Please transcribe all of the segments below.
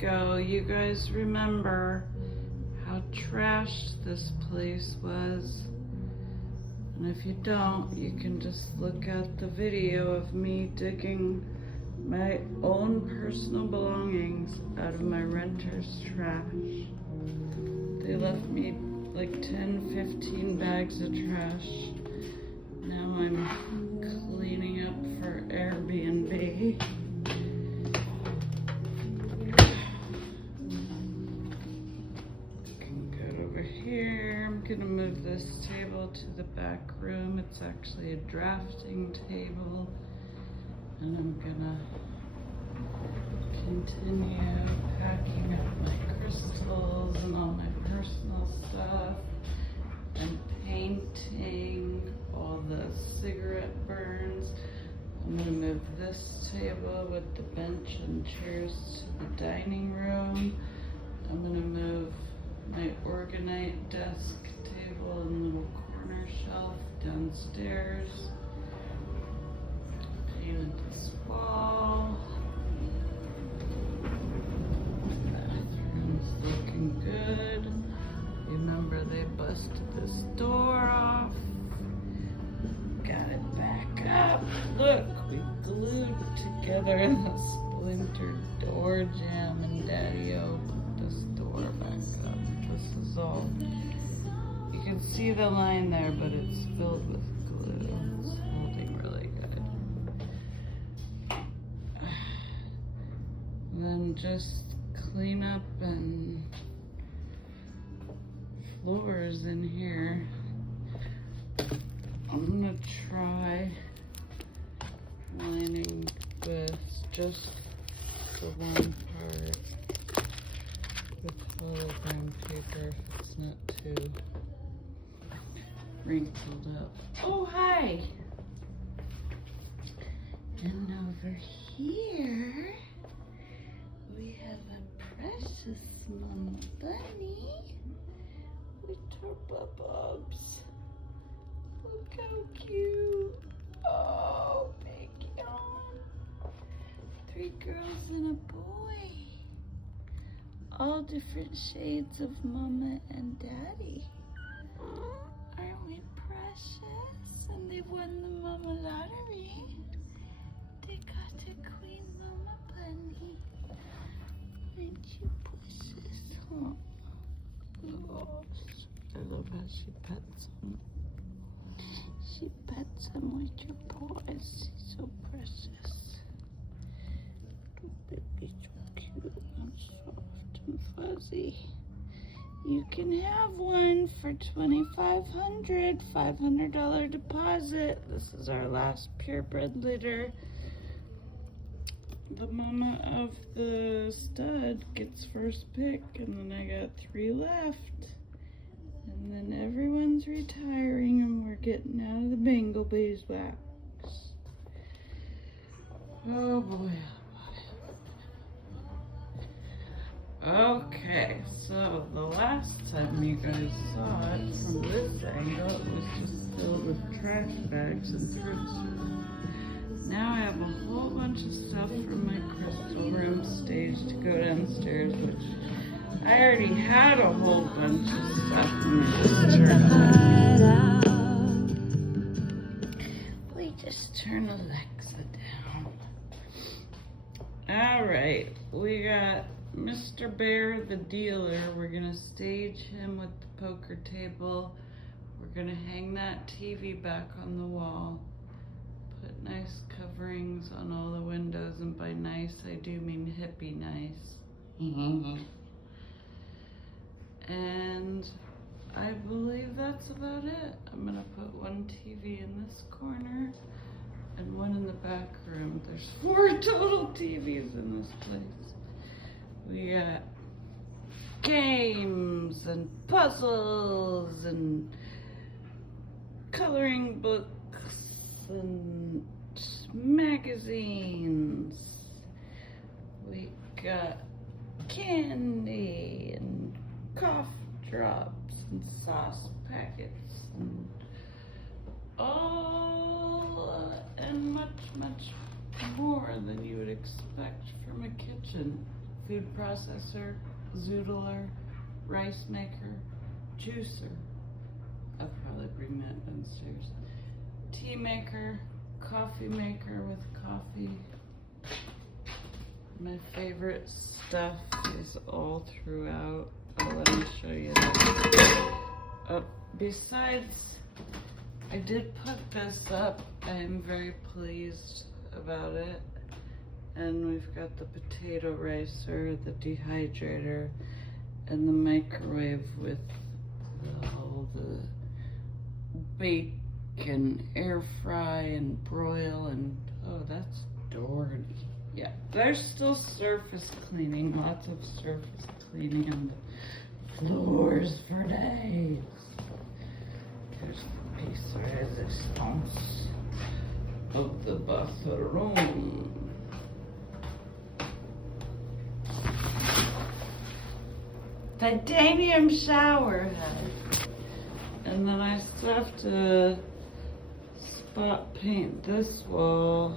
go. You guys remember how trashed this place was? And if you don't, you can just look at the video of me digging my own personal belongings out of my renter's trash. They left me like 10-15 bags of trash. Now I'm cleaning up for Airbnb. Can go over here. I'm gonna move this table to the back room. It's actually a drafting table. And I'm gonna continue packing up my crystals and all my personal stuff and painting all the cigarette burns. I'm gonna move this table with the bench and chairs to the dining room. I'm gonna move my organite desk table and little corner shelf downstairs. Painted this wall. Bathroom's looking good. Remember they busted this door off. Got it back up. Look, we glued together the splintered door jamb and Daddy-O put this door back up. This is all, you can see the line there, but it's filled with glue. It's holding really good. And then just clean up and floors in here. I'm gonna try lining with just the one part with hologram paper if it's not too wrinkled up. Oh, hi! And over here we have a precious mama bunny with her bubs. Look how cute. Oh, big yawn. 3 girls and a boy. All different shades of mama and daddy. Aren't we precious? And they won the mama lottery. They got a queen mama bunny. Aren't you precious, huh? Oh, I love how she pets him. She pets him with your paws. She's so precious. The baby's so cute and soft and fuzzy. You can have one for $2,500, $500 deposit. This is our last purebred litter. The mama of the stud gets first pick, and then I got 3 left. And then everyone's retiring and we're getting out of the Bengal beeswax. Oh boy, oh boy. Okay, so the last time you guys saw it from this angle, it was just filled with trash bags and thrift stores. Now I have a whole bunch of stuff from my crystal room staged to go downstairs, which I already had a whole bunch of stuff. We just turn Alexa down. Alright, we got Mr. Bear the dealer. We're gonna stage him with the poker table. We're gonna hang that TV back on the wall. Put nice coverings on all the windows, and by nice I do mean hippie nice. And I believe that's about it. I'm gonna put one TV in this corner and one in the back room. There's 4 total TVs in this place. We got games and puzzles and coloring books and magazines. We got candy and cough drops and sauce packets and all and much more than you would expect from a kitchen food processor, zoodler, rice maker, juicer. I'll probably bring that downstairs. Tea maker, coffee maker with coffee. My favorite stuff is all throughout. Oh, let me show you this. Besides, I did put this up. I am very pleased about it. And we've got the potato ricer, the dehydrator, and the microwave with all the bake and air fry and broil and, oh, that's dirty. Yeah, there's still surface cleaning, lots of surface cleaning on the floors for days. There's the piece of resistance of the bathroom. Titanium shower head. And then I still have to spot paint this wall,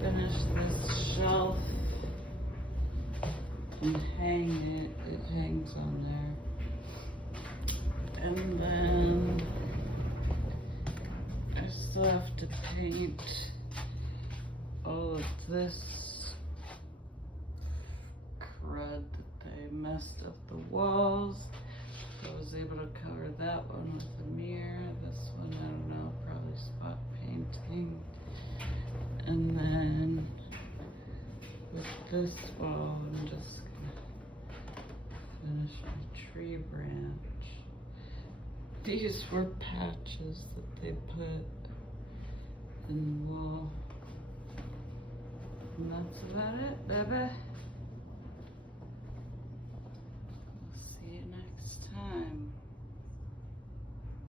finish this shelf, and hang it. It hangs on there. And then I still have to paint all of this crud that they messed up the walls. I was able to cover that one with a mirror. This one, I don't know, probably spot painting. And then with this wall, I'm just gonna finish my tree branch. These were patches that they put in the wall. And that's about it, baby.